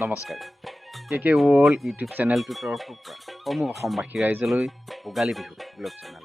নমস্কাৰ কে world YouTube চেনেলটোৰ তৰফৰ পৰা সমূহ অসমবাসী ৰাইজলৈ ভোগালী বিহু ব্লগ চেনেল